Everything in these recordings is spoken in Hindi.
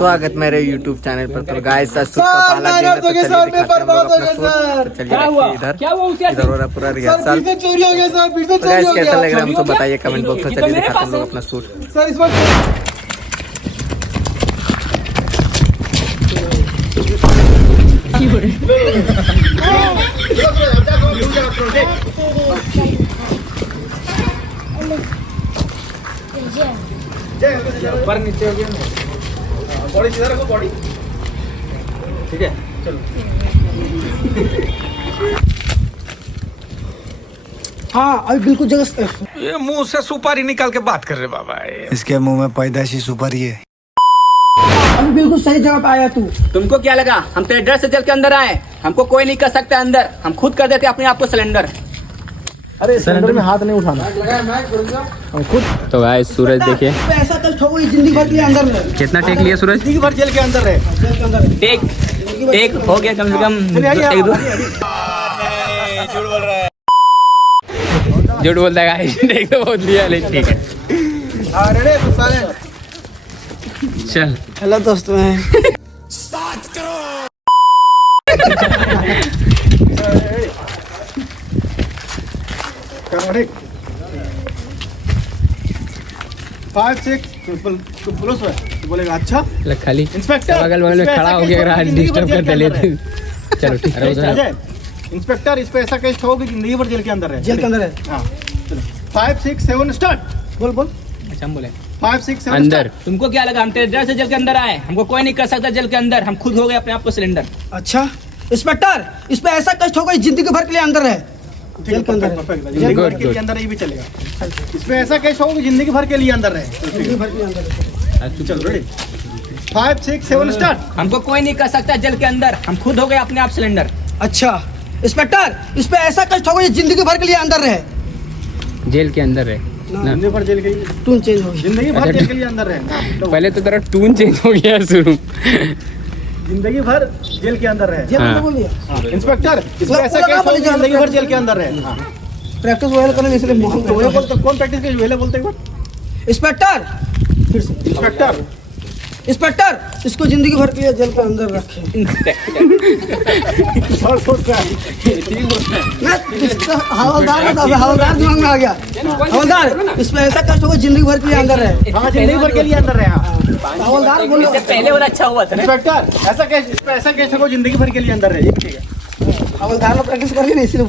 स्वागत मेरे YouTube चैनल पर। तो गाइस आज सूट का पहला दिन है, तो चलिए दिखाते हैं हम लोग अपना सूट। तो चलिए रखिए इधर हो रहा पूरा रिहर्सल। तो गाइस कैसा लग रहा है हमको बताइए कमेंट बॉक्स में। चलिए दिखाते हैं हम लोग अपना सूट। ऊपर नीचे हो गया ना, बॉडी सीधा रखो, बॉडी ठीक है। चलो हाँ अभी बिल्कुल जगह। ये मुंह से सुपारी निकाल के बात कर रहे बाबा। इसके मुंह में पैदाशी सुपारी है। अभी बिल्कुल सही जगह पे आया तू। तुमको क्या लगा हम तेरे डर से जल के अंदर आए? हमको कोई नहीं कर सकता अंदर, हम खुद कर देते अपने आप को सिलेंडर। अरे सिलेंडर में हाथ नहीं उठाना। तो गाइस सूरज देखिए ऐसा कष्ट हो जिंदगी भर के लिए अंदर में। कितना टेक लिया सूरज? जिंदगी भर जेल के अंदर है। जेल के अंदर है। टेक हो गया कम से कम एक दो। झूठ बोलता है गाइस, टेक तो बहुत लिया लेकिन ठीक है। चल हेलो दोस्तों। फाइव सिक्स पुलिस में बोलेगा अच्छा खाली इंस्पेक्टर बगल में खड़ा हो गया, डिस्टर्ब करते लेते। चलो ठीक है। इंस्पेक्टर इस पे ऐसा केस हो कि जिंदगी भर जेल के अंदर है। जेल के अंदर है। हाँ चलो 5 6 7 स्टार्ट। बोल बोल। अच्छा हम बोले 5 6 7 अंदर। तुमको क्या लगा हम तेरे डर से जेल के अंदर आए? हमको कोई नहीं कर सकता जेल के अंदर, हम खुद हो गए अपने आप को सिलेंडर। अच्छा इंस्पेक्टर इस पे ऐसा कष्ट होगा जिंदगी भर के लिए अंदर है। जेल के अंदर है। जिंदगी भर के लिए अंदर ये भी चलेगा। इसमें ऐसा केस हो कि जिंदगी भर के लिए अंदर है। जिंदगी भर के लिए अंदर है। चलो रेडी 5 6 7 स्टार्ट। हमको कोई नहीं कर सकता जेल के अंदर, हम खुद हो गए अपने आप सिलेंडर। अच्छा इंस्पेक्टर इस पे ऐसा कष्ट होगा जिंदगी भर के लिए अंदर है। जेल के अंदर है जिंदगी भर जेल के लिए टून चेंज हो गई। जिंदगी भर जेल के लिए अंदर है। पहले तो तेरा टून चेंज हो गया शुरू। जिंदगी भर जेल के अंदर है। जेल के अंदर बोल दिया। इंस्पेक्टर इसमें ऐसा केस हो कि जिंदगी भर जेल के अंदर है। प्रैक्टिस वही करने इसलिए मोहन तो वही बोलते कौन प्रैक्टिस के वही बोलते हैं। इंस्पेक्टर फिर से इंस्पेक्टर इंस्पेक्टर इसको जिंदगी भर के लिए जेल के अंदर रखें। और सोच रहा है हवलदार हवलदार दिमाग में आ गया। हवलदार इसमें ऐसा कष्ट होगा जिंदगी भर के लिए अंदर है। हाँ जिंदगी भर के लिए अंदर है। हवलदार बोलो। इससे पहले वाला अच्छा हुआ था ना। इंस्पेक्टर ऐसा केस इस पे ऐसा केस हो जिंदगी भर के लिए अंदर है। ठीक है हवलदार में प्रैक्टिस कर नहीं इसलिए।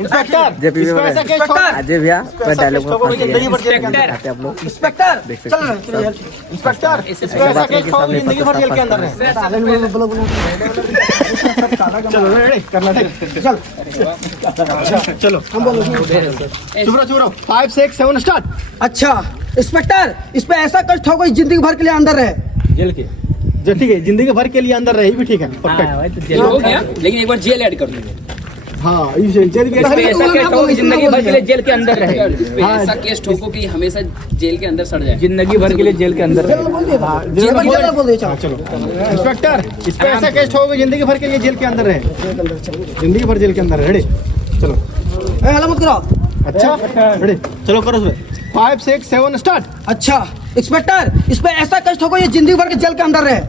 इंस्पेक्टर जेपी इसमें ऐसा केस हो अजय भैया डायलॉग में जिंदगी भर जेल के अंदर है। आप लोग इंस्पेक्टर देख सकते हैं। चल इंस्पेक्टर इसमें ऐसा केस हो जिंदगी भर जेल के अंदर है। चलो रेडी करना चल चलो हम बोलो चुप रहो 5 6 7 स्टार्ट। अच्छा इंस्पेक्टर इस पे ऐसा कष्ट होगा जिंदगी भर के लिए अंदर है। जेल के ठीक है जिंदगी भर के लिए अंदर रही भी ठीक है परफेक्ट। जेल हो गया, लेकिन एक बार जेल ऐड कर दीजिए। हाँ जेल के ऐसा केस हो कि जिंदगी भर के लिए जेल के अंदर रहे। ऐसा केस ठोको कि हमेशा जेल के अंदर सड़ जाए। जिंदगी भर के लिए जेल के अंदर रहे। बोल दे चलो। चलो इंस्पेक्टर इस पे ऐसा केस हो जिंदगी भर के लिए जेल के अंदर रहे। जिंदगी भर जेल के अंदर रेडी चलो हला मत करो। अच्छा रेडी चलो करो उसमें 5 6 7 स्टार्ट। अच्छा इंस्पेक्टर इस पे ऐसा कष्ट होगा ये जिंदगी भर के जेल के अंदर है।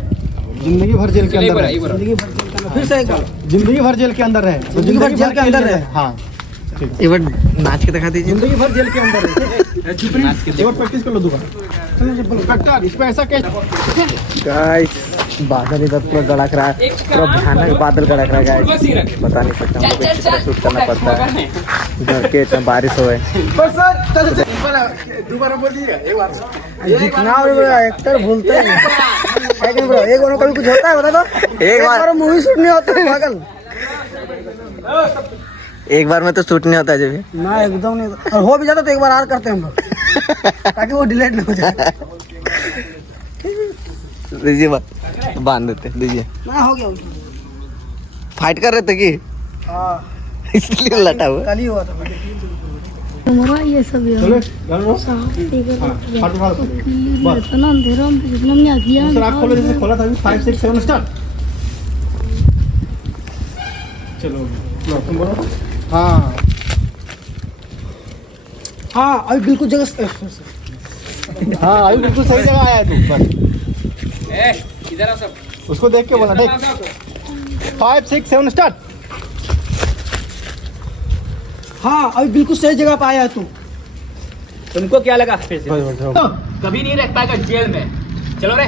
जिंदगी भर जेल के अंदर है। जिंदगी भर जेल के अंदर फिर से एक बार। जिंदगी भर जेल के अंदर है। जिंदगी भर जेल के अंदर है। हाँ एक बार नाच के दिखा दीजिए। जिंदगी भर जेल के अंदर है। एक बार प्रैक्टिस कर लो दोबारा। इंस्पेक्टर इस पे ऐसा केस गाइस बादल इधर पूरा गड़क रहा है, पूरा भयानक बादल गड़क रहा है गाइस, बता नहीं सकता। हमको इसी तरह शूट करना पड़ता है घर के इतना बारिश हो दोबारा बोल दीजिएगा एक बार। जितना भी एक्टर भूलते हैं एक बार कभी कुछ होता है बता दो। एक बार मूवी शूट नहीं होता है पागल। एक बार में तो शूट नहीं होता जब ना एकदम नहीं होता। और हो भी जाता तो एक बार और करते हैं हम लोग ताकि वो डिलीट ना हो जाए। दीजिए बांध देते दीजिए। ना हो गया फाइट कर रहे थे कि हाँ इसलिए लटा हुआ। कल ही हुआ था। हमारा ये सब चलो चलो इतना अंधेरा में जितना मैं किया दूसरा आँख खोलो जैसे खोला था अभी 5 6 7 स्टार्ट। चलो तुम बोलो। हाँ हाँ अभी बिल्कुल जगह हाँ अभी बिल्कुल सही जगह आया है तू बस इधर आओ सब। उसको देख के बोलना, ठीक? 5 6 7 स्टार्ट। हाँ अभी बिल्कुल सही जगह पे आया है तू। तुमको क्या लगा फिर से? कभी नहीं रह पाएगा जेल में। चलो रे।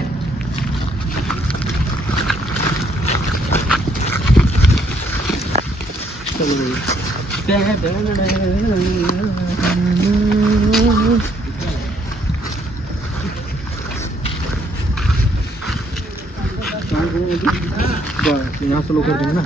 यहाँ से लोग कर देंगे ना।